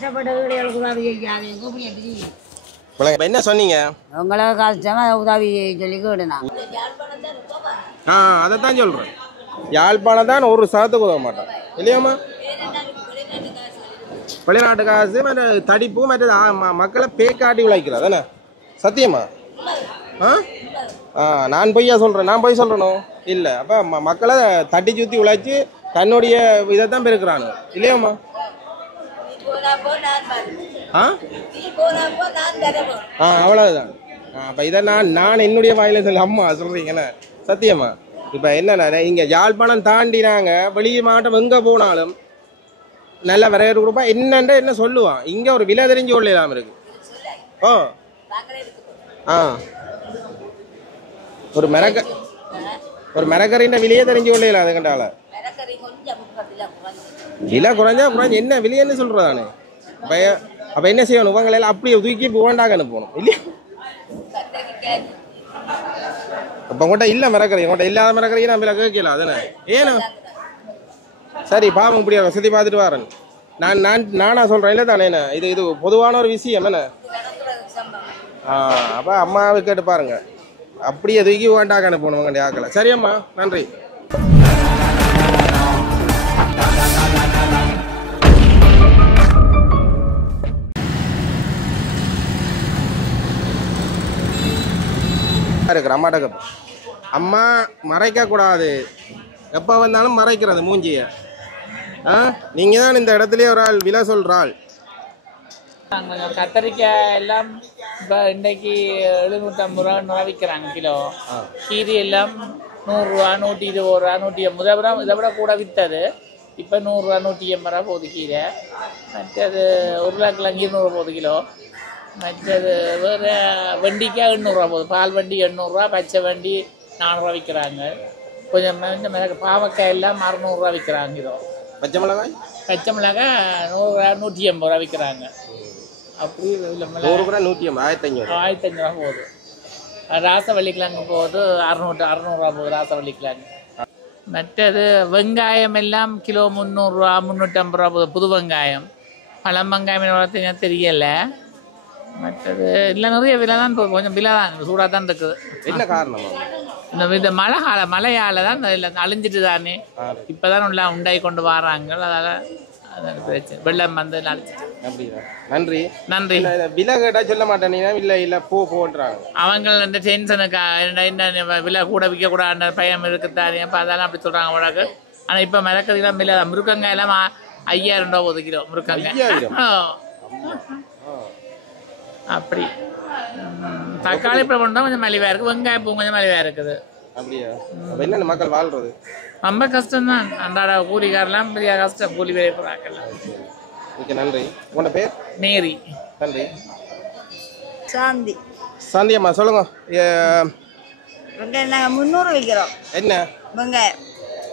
கஷ்டப்பட்ட வீடுகளுக்கு உதவி செய்யாதீங்க இப்படி எப்படி என்ன சொன்னீங்க உங்களை கஷ்டமா உதவி சொல்லி கேடுனா அதைத்தான் சொல்றேன் யாழ்ப்பாணம் தான் ஒரு சதத்துக்கு உதவ மாட்டான் இல்லையாம்மா வெளிநாட்டு காசு மற்ற தடிப்பு மற்ற மக்களை பேக்காட்டி உழைக்கிறது தானே சத்தியமா நான் பொய்யா சொல்கிறேன் நான் பொய் சொல்லணும் இல்லை அப்போ மக்களை தட்டி சுற்றி உழைச்சி தன்னுடைய இதை தான் பெருக்கிறானு இல்லையாம்மா அவ்வளவுதான் அப்போ இதை நான் என்னுடைய வாயில சொல்ல அம்மா சொல்கிறீங்கண்ணே சத்தியமா இப்போ என்னண்ணா இங்கே யாழ்ப்பாணம் தாண்டினாங்க வெளியே மாவட்டம் எங்கே போனாலும் நல்ல வரவேற்பு கொடுப்பா என்னன்ற என்ன சொல்லுவான் இங்கே ஒரு விலை தெரிஞ்சு கொள்ளலாம் இருக்கு ஒரு மிரக்கறின்ற விலையே தெரிஞ்சு கொள்ளலாம் அது கண்டால விலை குறைஞ்சா என்ன விலையன்னு சொல்றதானே அப்ப என்ன செய்யணும் உங்களையெல்லாம் அப்படியே தூக்கி போண்டாக அனுப்பணும் இல்லையா அப்ப உங்கள்கிட்ட இல்ல மிரக்கறி உங்கள்கிட்ட இல்லாத மிரக்கறி நான் விலை கேட்கல அதுதானே ஏன்னா சரி பாவம் இப்படி சுற்றி பார்த்துட்டு வரேன் நானா சொல்றேன் இல்லை தானே என்ன இது பொதுவான ஒரு விஷயம் என்ன அப்போ அம்மாவை கேட்டு பாருங்க அப்படியே தூக்கி வேண்டாக அனுப்பணும் உங்க ஆக்கலை சரியம்மா நன்றி இருக்கிற அம்மாட்ட கேட்போம் அம்மா மறைக்க கூடாது எப்போ வந்தாலும் மறைக்கிறது மூஞ்சிய நீங்க தான் இந்த இடத்துலயே ஒரு ஆள் விலை சொல்றாள் கத்தரிக்காய் எல்லாம் இப்போ இன்றைக்கு 750 ரூபா விற்கிறாங்க கிலோ கீரி எல்லாம் 100 ரூபா 120 ரூபா 150 இதை விட கூட விற்றது இப்போ 100 ரூபா 180 ரூபா போகுது கீரை மற்றது உருளைக்கிழங்கு 200 போகுது கிலோ மற்றது வேறு வண்டிக்காய் 800 ரூபா போகுது பால் வண்டி 800 ரூபா பச்சை வண்டி 400 ரூபா விற்கிறாங்க கொஞ்சம் இந்த பாவக்காய் எல்லாம் 600 ரூபா விற்கிறாங்க கிலோ பச்சை மிளகாய் 100 ரூபா 180 ரூபா விற்கிறாங்க அப்படி 1500 ரூபா போகுது ராசவள்ளிக்கிழங்கு போகுது 600 ரூபா போகுது ராசவள்ளிக்கிழங்கு மற்றது வெங்காயம் எல்லாம் கிலோ 300 ரூபா 350 ரூபா போகுது புது வெங்காயம் பழம் வெங்காயம் வளர்த்தீங்க தெரியல மற்றது இல்லை நிறைய விலை தான் கொஞ்சம் விலை தான் சூடாக தான் இருக்குது என்ன காரணம் இந்த மழையால தான் அழிஞ்சிட்டு தானே இப்போதான் உண்டாகி கொண்டு வராங்க அதால் பிரச்சனை வெள்ளம் வந்து நன்றி நன்றி விலை கேட்டா சொல்ல மாட்டேனீங்க இல்லை போன்றாங்க அவங்க இந்த டென்ஷனுக்கு என்ன விலை கூட விற்க கூடாது பயம் இருக்குதானே அப்போ அதெல்லாம் அப்படி சொல்றாங்க உடக்கு ஆனால் இப்போ மிளக்கறிலாம் விலை முருக்கங்காய் எல்லாம் 5000 ரூபா போகுது கிலோ முருக்கங்காய் அப்படி தக்காளி பழம் தான் கொஞ்சம் மலிவா இருக்கு வெங்காயம் பூ கொஞ்சம் மலிவா இருக்குது அப்படியா என்ன மக்கள் வாழ்றது ரொம்ப கஷ்டம் தான் அன்றாட கூலிக்காரெல்லாம் பெரிய கஷ்டம் கூலி வேலை போறாங்கல்ல ஓகே நன்றி உங்களோட பேர் மேரி நன்றி சாந்தி அம்மா சொல்லுங்க வெங்காயம் நாங்கள் 300 விற்கிறோம் என்ன வெங்காயம்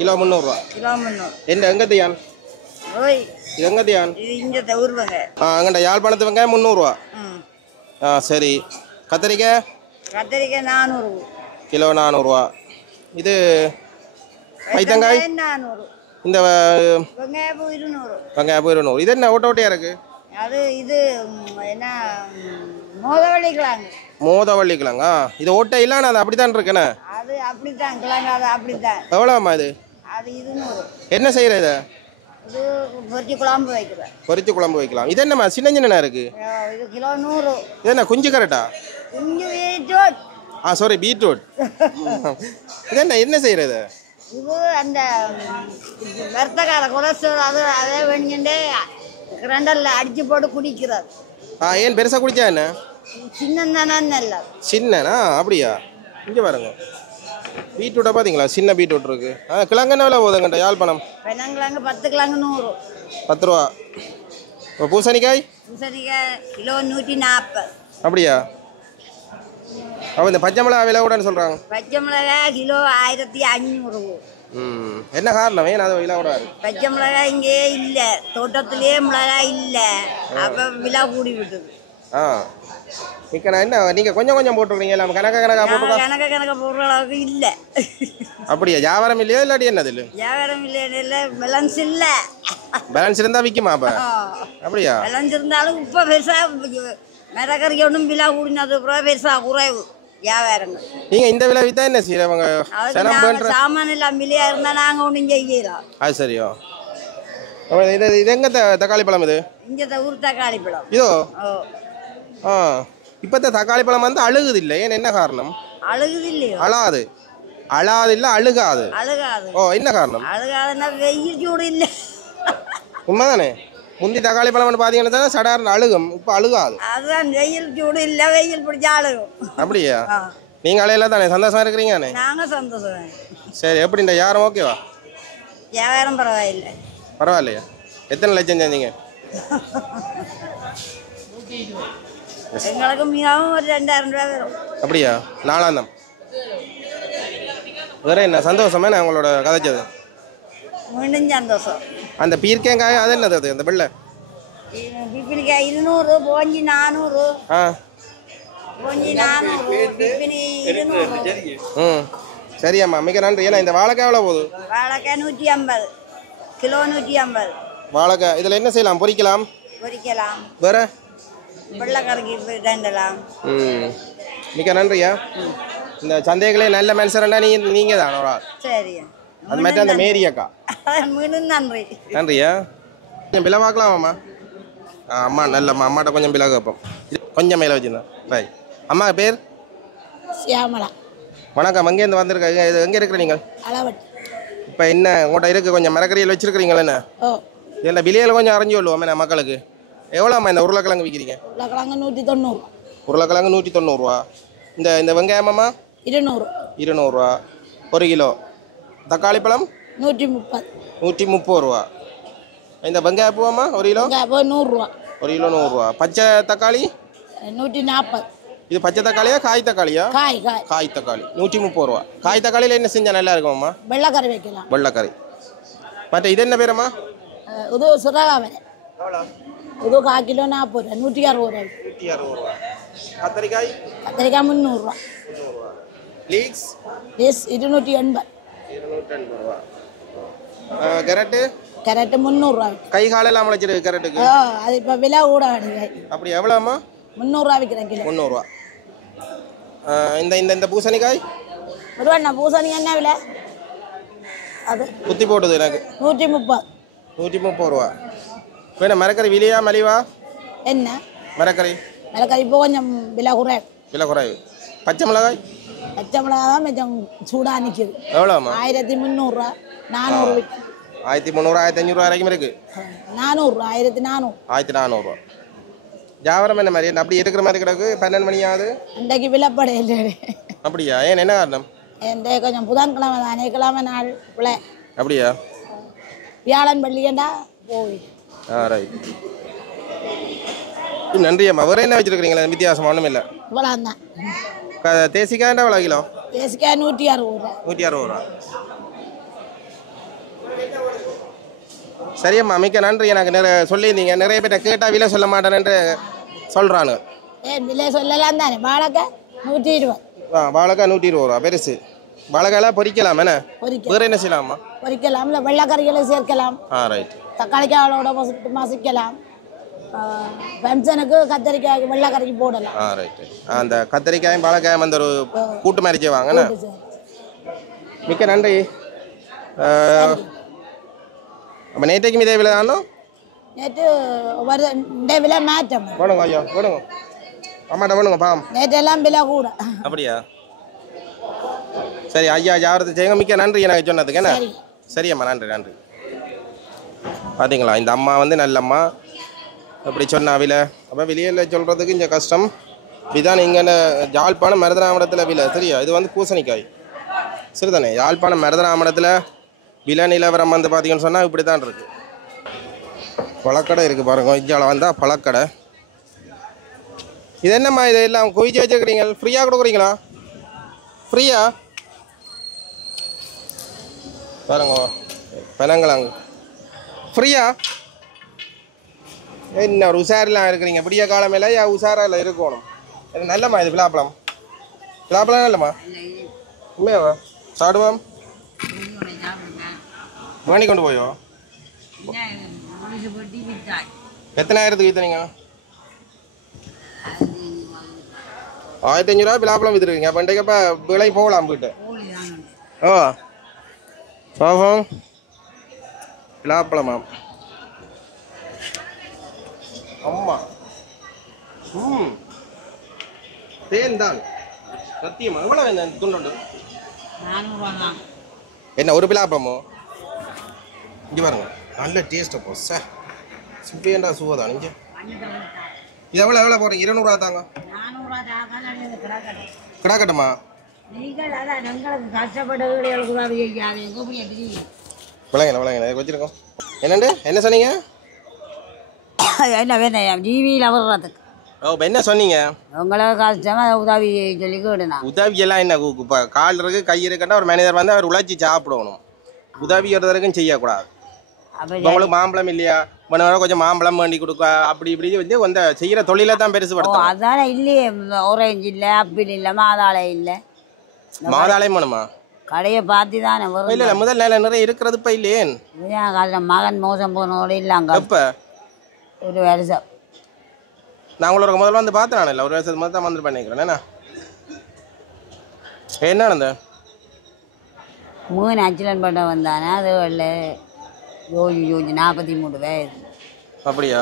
கிலோ 300 ரூபா கிலோ 300 என்ன எங்கத்தியான் ஓய் இது எங்கத்தியான் இது இங்கே ஊர் வெங்காயம் அங்கண்ட யாழ்ப்பாணத்து வெங்காயம் 300 ரூபா சரி கத்திரிக்காய் 400 கிலோ 400 ரூபா இது பைத்தங்காய் 400 இந்த வெங்காயம் 200 வெங்காயம் 200 இது என்ன ஓட்டையா இருக்கு இது என்ன மோதவள்ளி கிழங்கா இது ஓட்டை இல்லை அது அப்படித்தான் இருக்குண்ணே அது அப்படித்தான் கிழங்கு அது அப்படித்தான் எவ்வளோம்மா இது 200 என்ன செய்யற இது பொரிச்சு குழம்பு வைக்கலாம் இது என்னம்மா சின்ன இருக்கு இது கிலோ 100 இது என்ன குஞ்சு கரெக்டா சாரி பீட்ரூட் இது என்ன செய்யறது இது அந்த வர்த்தகார கொலஸ்ட்ரால் அதே வேணுங்கண்டே கிரண்டல்ல அடிச்சு போட்டு குடிக்கிறது ஏன் பெருசா குடிச்சா என்ன சின்னனா அப்படியா இங்க பாருங்க பீட்ரூட்டை பார்த்தீங்களா சின்ன பீட்ரூட் இருக்கு கிழங்கு என்ன விலை போகுதுங்கட்ட யாழ்ப்பாணம் 10 கிழங்கு 100 10 ரூபா பூசணிக்காய் கிலோ 140 அப்படியா அப்போ இந்த பச்சை மிளகா விலை கூடன்னு சொல்றாங்க பச்சை மிளகாய் கிலோ 1500 என்ன காரணம் ஏன் அது விலை கூட பச்சை மிளகாய் இங்கே இல்லை தோட்டத்திலே மிளகாய் இல்லை அப்போ விலை கூடி விட்டுது மிக்க என்ன நீங்கள் கொஞ்சம் கொஞ்சம் போட்டுருக்கீங்க இல்லை கணக்கா போட்டுருக்கா கணக்க போடுற அளவுக்கு இல்லை. அப்படியா? வியாபாரம் இல்லையா இல்லாட்டி என்னது இல்லை? வியாபாரம் இல்லை, பேலன்ஸ் இல்லை. பேலன்ஸ் இருந்தால் விற்குமா அப்போ? அப்படியா? பேலன்ஸ் இருந்தாலும் இப்போ பெருசாக மிளகறிக்கு ஒன்றும் விலை கூடினது அப்புறம் பெருசாக குறைவு வியாபாரங்கள். நீங்கள் இந்த விலை விற்றா என்ன செய்யறவங்க? சாமான் எல்லாம் விலையா இருந்தால் நாங்கள் ஒன்றும் செய்யலாம். அது சரியோ? இது எங்க தக்காளி பழம்? இது இங்கே ஊர் தக்காளி பழம். இதோ இப்போ தக்காளி பழம் வந்து அழுகுது இல்லை, ஏன் என்ன காரணம்? அழுகுது இல்லையோ? அழாது இல்லை அழுகாது. ஓ, என்ன காரணம்? அழுகாதுன்னா வெயில் சூடு இல்லை. உண்மைதானே? முந்தி தக்காளி பழம் பார்த்தீங்கன்னா தானே சடார்னு அழுகும், இப்போ அழுகாது. அதுதான் வெயில் சூடு இல்லை, வெயில் பிடிச்சா அழுகும். அப்படியா? நீங்கள் அழையில தானே சந்தோஷமா இருக்கிறீங்க? நாங்கள் சந்தோஷம். சரி, எப்படிண்டா யாரும் ஓகேவா? வியாபாரம் பரவாயில்லை. பரவாயில்லையா? எத்தனை லட்சம் செஞ்சீங்க? எங்களுக்கு மிகவும் ஒரு 2000 ரூபா வரும். அப்படியா? நாளாந்தம் வேற என்ன சந்தோஷமா நான் உங்களோட கதைச்சது? மீண்டும் சந்தோஷம். அந்த பீர்க்கங்காய் அது என்னது? அது அந்த வெள்ளை பிப்பினிக்காய் 200, போஞ்சி 400. போஞ்சி 400, பிப்பினி 200. சரியாம்மா, மிக நன்றி. ஏன்னா இந்த வாழைக்காய் எவ்வளோ போகுது? வாழைக்காய் 150, கிலோ 150. வாழைக்காய் இதில் என்ன செய்யலாம்? பொரிக்கலாம். வேற வெள்ளைக்கறிக்கு தண்டலாம். மிக நன்றியா. இந்த சந்தைகளே நல்ல மனுஷரண்டா நீங்கள் தான் ஒரு ஆள். சரி, அது மாதிரி அந்த மேரியக்கா மீண்டும் நன்றி. நன்றியா. கொஞ்சம் பிளை பார்க்கலாமாம்மா? அம்மா நல்லம்மா, அம்மாட்ட கொஞ்சம் பிளை கேட்போம். கொஞ்சம் மேலே வச்சுருந்தேன். ரைட். அம்மா பேர்? சியாமலா. வணக்கம். எங்கேருந்து வந்திருக்காங்க? இது எங்கே இருக்கிற நீங்கள்? அளவட்டி. இப்போ என்ன உங்கள்கிட்ட இருக்குது? கொஞ்சம் மரக்கறியில் வச்சுருக்கிறீங்களா? என்ன இதில் விலையில் கொஞ்சம் அரைஞ்சி கொள்ளுவோம் என்ன மக்களுக்கு? எவ்வளோம்மா இந்த உருளைக்கிழங்கு விற்கிறீங்க? உருளைக்கிழங்கு 190. உருளைக்கிழங்கு 190 ரூபா. இந்த வெங்காயமாம்மா? 200. 200 ரூபா 1 கிலோ. தக்காளி பழம் 130. 130 ரூபா. இந்த வெங்காய பூவாம்மா 1 கிலோ? 100 ரூபா. 1 கிலோ 100 ரூபா. பச்சை தக்காளி 140. இது பச்சை தக்காளியா காய் தக்காளியா? காய் தக்காளி 130 ரூபா. காய் தக்காளியில் என்ன செஞ்சால் நல்லா இருக்குமாம்மா? வெள்ளைக்கறி வைக்கலாம். வெள்ளைக்கறி. மற்ற இது என்ன பேரம்மா? இது சுரகாவரை. இது 1/4 கிலோ 40 ரூபா. 160 ரூபா. 160 ரூபா. கத்திரிக்காய்? கத்திரிக்காய் 300 ரூபா. லீக்ஸ் 280. 280 ரூபா. கேரட்டு? கேரட்டு 300 ரூபா. கை காலெல்லாம் முளைச்சிருக்கு கேரட்டுக்கு. அது இப்போ விலை கூட கிடையாது. அப்படி எவ்வளோம்மா? 300 ரூபா விற்கிறேன் கிலோ. 300 ரூபா. இந்த பூசணிக்காய்? ஒருவண்ணா பூசணிக்காய் என்ன விலை? அது குத்தி போட்டுது எனக்கு 130. 130 ரூபா. வேணும் மரக்கறி விலையா மலிவா? என்ன மரக்கறி? மரக்கறி இப்போ கொஞ்சம் விலை குறைவு. விலை குறைவு. பச்சை மிளகாய்? பச்சை மிளகாய் தான் கொஞ்சம் சூடாக நிற்கிது. எவ்வளோம்மா? 1300 ரூபா. 400 விற்கும். 1300 1500 ரூபா வரைக்கும் இருக்கு. 400 ரூபா. 1400. 1400 ரூபா. வியாபாரம் என்ன மாதிரி அப்படி இருக்கிற மாதிரி கிடக்கு? 12 மணி ஆகுது. இன்றைக்கு விலைப்படை இல்லை. அப்படியா? ஏன் என்ன காரணம்? இந்த கொஞ்சம் புதன்கிழமை தானே, கிழமை நாள் பிள்ளை. அப்படியா? வியாழன் பள்ளியண்டா போய். ரைட். நன்றியம்மா. வேறு என்ன வச்சுருக்கிறீங்களா? வித்தியாசம் ஒன்றும் இல்லை. இவ்வளோ தான். தேசிக்காய்ண்டா எவ்வளோ கிலோ? தேசிக்காய் 160 ரூபா. 160 ரூபா. சரியம்மா, மிக்க நன்றி. எனக்கு சொல்லியிருந்தீங்க நிறைய பேர்ட்ட கேட்டால் விலை சொல்ல மாட்டேன்னு சொல்கிறானு. விலை சொல்லலாம் தானே. வாழைக்காய் 120. வாழைக்காய் 120 ரூபா. பெருசு வாழைக்காயெல்லாம் பொரிக்கலாம். என்ன வேறு என்ன செய்யலாமா? பொரிக்கலாம். இல்லை வெள்ளைக்கறிகளை சேர்க்கலாம். ரைட். தக்காளிக்காயோட மசிக்கலாம். பென்ஷனுக்கு கத்திரிக்காய்க்கு வெள்ளைக்கறிக்கு போடலாம். ரைட். அந்த கத்திரிக்காயும் வாழைக்காயும் அந்த ஒரு கூட்டு மாதிரி செய்வாங்கண்ணா. மிக்க நன்றி. அப்போ நேற்றைக்கும் இதே விலை தானோ? நேற்று இந்த விலை மாற்றம் வேணுங்க ஐயா, வேணுங்க அம்மாட்ட வேணுங்க பாம். நேற்று எல்லாம் விலை கூட. அப்படியா? சரி ஐயா, ஜாகிரதை செய்யுங்க. மிக்க நன்றி எனக்கு சொன்னதுக்கு. என்ன சரி அம்மா, நன்றி நன்றி. பார்த்தீங்களா, இந்த அம்மா வந்து நல்ல அம்மா. அப்படி சொன்னா விலை அப்போ வெளியில் சொல்கிறதுக்கு இங்கே கஷ்டம். இதுதான் இங்கே யாழ்ப்பாணம் மருதனாமடத்தில் விலை. சரியா? இது வந்து பூசணிக்காய் சரிதானே? யாழ்ப்பாணம் மருதனாமடத்தில் விலை நிலவரம் வந்து பார்த்தீங்கன்னு சொன்னால் இப்படி தான் இருக்குது. பழக்கடை இருக்குது பாருங்க. இஞ்சால வந்தால் பழக்கடை. இது என்னம்மா இது எல்லாம் குவிச்சு வச்சுருக்கிறீங்க? ஃப்ரீயாக கொடுக்குறீங்களா? ஃப்ரீயா? பாருங்க பழங்களாங்க ஃப்ரீயா? என்ன ஒரு உஷாரெலாம் இருக்கிறீங்க? விடிய காலமேல உஷாராக இல்லை இருக்கணும். நல்லம்மா இது விழாப்பழம் விழாப்பழம் நல்லம்மா உண்மையாவா சாப்பிடுவோம் வேணி கொண்டு போயோ எத்தனாயிரத்துக்கு விற்றுனீங்க 1500 ரூபா விழாப்பழம் விற்றுருக்கீங்க அப்போ இன்றைக்கு அப்போ விலை போகலாம் போயிட்டு ஓ சோகம் விழாப்பழமா அம்மா தேன் தான் சத்தியமா எவ்வளோ வேணும் துண்டு என்ன ஒரு விழாப்பழமோ இங்கே பாருங்க நல்ல டேஸ்ட் அப்போ சார் சுப்பியண்டா சுவதான் இங்கே இது எவ்வளோ போகிறீங்க 200 ரூபா தாங்க கிடாக்கட்டுமா விளங்க வச்சிருக்கோம் என்னண்டு என்ன சொன்னீங்க என்ன வேணும் டிவியில் வர்றதுக்கு ஓ இப்போ என்ன சொன்னீங்க உங்களுக்கு கஷ்டமா உதவி சொல்லி கேடுனா உதவி எல்லாம் என்ன இப்போ கால் இருக்கு கை இருக்குன்னா ஒரு மேனேஜர் வந்து அவர் உழைச்சி சாப்பிடணும் உதவி ஒரு வரைக்கும் செய்யக்கூடாது உங்களுக்கு மாம்பழம் இல்லையா கொஞ்சம் மாம்பழம் வேண்டி கொடுக்க அப்படி இப்படி வந்து அந்த செய்யற தொழில தான் பெருசுபடுத்தும் அதானே இல்லையே ஆரஞ்சு இல்லை ஆப்பிள் இல்லை மாதாளை இல்லை மாதாளையும் வேணுமா கடையை பார்த்து தானே வரும் இல்லை முதல் நேரம் நிறைய இருக்கிறது இப்போ இல்லையே மகன் மோசம் போனோட இல்லைங்க இப்போ ஒரு வருஷம் நான் உங்களுக்கு முதல்ல வந்து பார்த்தேன் இல்லை ஒரு வருஷத்துக்கு முதல் தான் வந்து பண்ணிக்கிறேன் என்ன நடந்த 3 ஆக்சிடென்ட் பண்ண வந்தானே அது இல்லை யோஜி 43 வயது அப்படியா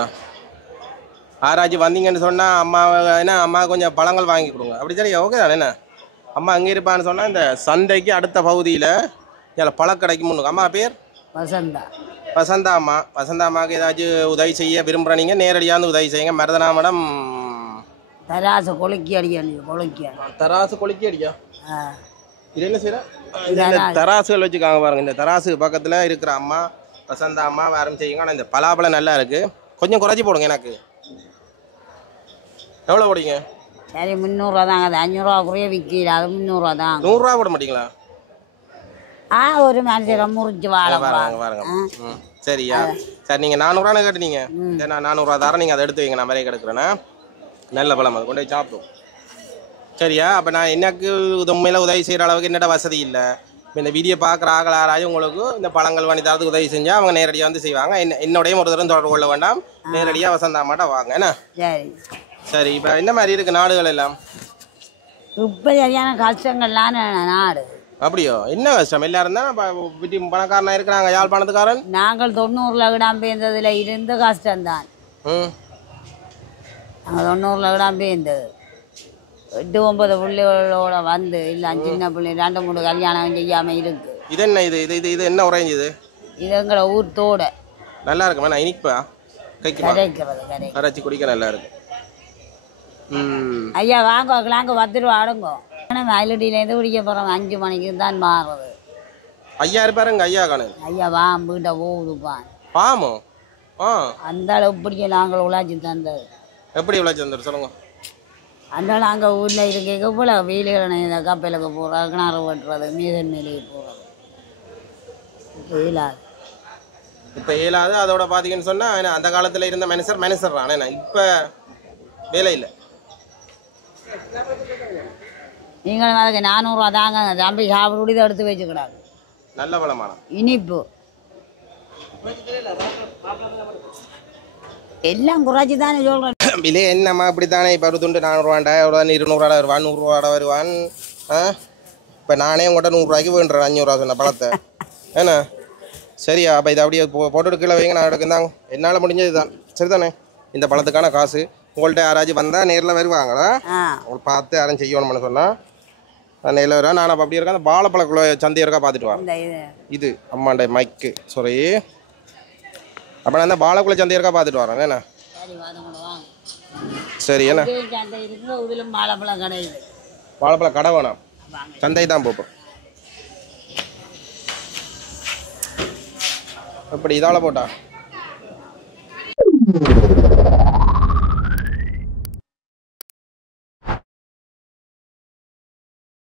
ஆராய்ச்சி வந்தீங்கன்னு சொன்னால் அம்மா என்ன அம்மா கொஞ்சம் பழங்கள் வாங்கி கொடுங்க அப்படி சரியா ஓகே தானே என்ன அம்மா அங்கே இருப்பான்னு சொன்னால் இந்த சந்தைக்கு அடுத்த பகுதியில் இதில் பழக்கடைக்கு முன்னுக்கு அம்மா பேர் வசந்தா அம்மா வசந்தா அம்மாவுக்கு ஏதாச்சும் உதவி செய்ய விரும்புகிற நீங்கள் நேரடியாக வந்து உதவி செய்யுங்க மருதனா மேடம் தராசு கொலுக்கி அடிக்க தராசு கொலுக்கி அடியா இது என்ன செய்யற தராசுகள் வச்சுக்காங்க பாருங்க இந்த தராசு பக்கத்தில் இருக்கிற அம்மா வசந்தா அம்மா வேறும் செய்யுங்க ஆனால் இந்த பலாப்பழம் நல்லா இருக்குது கொஞ்சம் குறைச்சி போடுங்க எனக்கு எவ்வளோ போடுங்க சரி 300 ரூபா தாங்க அது 500 ரூபா குறைய விற்கல அது 300 ரூபா தான் 100 ரூபா போட மாட்டீங்களா ஒரு மனுஷன் முறிச்சு பாருங்க சரியா சரி நீங்கள் 400 ரூபான்னு கேட்டுனீங்க நான் 400 ரூபா தரேன் நீங்கள் அதை எடுத்து வைங்க நான் வரைய கிடக்குறேன்னா நல்ல பழம் அது கொண்டு போய் சாப்பிடும் சரியா அப்போ நான் எனக்கு உண்மையில உதவி செய்கிற அளவுக்கு என்னோட வசதி இல்லை இந்த வீடியோ பார்க்குற ஆகலாராயும் உங்களுக்கு இந்த பழங்கள் வாங்கி தரத்துக்கு உதவி செஞ்சால் அவங்க நேரடியாக வந்து செய்வாங்க என்னோடையும் ஒரு தரம் தொடர்பு கொள்ள வேண்டாம் நேரடியாக வசந்தா மாட்டா வாங்க என்ன சரி இப்போ என்ன மாதிரி இருக்குது நாடுகள் எல்லாம் இப்போ சரியான கஷ்டங்கள்லாம் நாடு அப்படியோ என்ன கஷ்டம் எல்லாரும் தான் வீட்டு பணக்காரனா இருக்கிறாங்க யாழ்ப்பாணத்துக்காரன் நாங்கள் 90ல் இடம்பெயர்ந்ததில் இருந்து கஷ்டம்தான் நாங்கள் 90ல் இடம்பெயர்ந்தது 8-9 பிள்ளைகளோட வந்து இல்லை சின்ன பிள்ளை 2-3 கல்யாணம் செய்யாமல் இருக்கு இது என்ன இது என்ன உறைஞ்சி இது எங்களை ஊர் தோட நல்லா இருக்குமா நான் இனிப்பா கரைக்கிறது கரைச்சி குடிக்க நல்லா இருக்கு ஐயா வாங்க 10 ரூபா அடுங்கோ மயிலடியிலேருந்து குடிக்க போகிறோம் 5 மணிக்கு தான் மாறுறது ஐயா இருப்பாருங்க ஐயா காணு ஐயா வீட்டை போகுதுப்பான் பாமோ அந்த அளவு பிடிக்க நாங்கள் உழைச்சி தந்தது எப்படி உழைச்சி தந்தது சொல்லுங்க அந்த நாங்கள் ஊரில் இருக்க போல வெயில்களை கப்பலுக்கு போகிறோம் கிணறு வெட்டுறது மீதன் மேலேயே போகிறது இயலாது இப்போ இயலாது அதோட பார்த்தீங்கன்னு சொன்னால் அந்த காலத்தில் இருந்த மனுஷர் தான் என்ன இப்போ வேலை இல்லை நீங்களும் அதுக்கு 400 ரூபா தாங்க தம்பி சாப்பிட இதை எடுத்து வச்சுக்கிறாங்க நல்ல பழமான இனிப்பு எல்லாம் குறைச்சி தானே சொல்கிறேன் விலை என்னம்மா இப்படி தானே இப்போ 400 ரூபாண்டா எவ்வளோ 200 ரூபா வருவான் 100 ரூபாட வருவான் இப்போ நானே உங்கள்கிட்ட 100 ரூபாய்க்கு வேண்டுறேன் 500 ரூபா சொன்ன பழத்தை ஏன்னா சரியா அப்போ இதை அப்படியே போட்டு கீழே வைங்க நான் எடுக்குந்தாங்க என்னால் முடிஞ்சது தான் சரி தானே இந்த பழத்துக்கான காசு உங்கள்கிட்ட யாராச்சும் வந்தால் நேரில் வருவாங்களா உங்களுக்கு பார்த்து யாரும் செய்யணும்னு சொன்னால் நேரில் வருவேன் நான் அப்போ அப்படி இருக்கேன் அந்த வாழைப்பழக்குள்ள சந்தை இருக்கா பார்த்துட்டு வரேன் இது அம்மாண்ட மைக்கு சாரி அப்போ நான் அந்த வாழைக்குள்ள சந்தை இருக்கா பார்த்துட்டு வரேன் என்ன சரி என்ன வாழைப்பழம் கடை வேணாம் சந்தை தான் போப்போம் எப்படி இதால போட்டா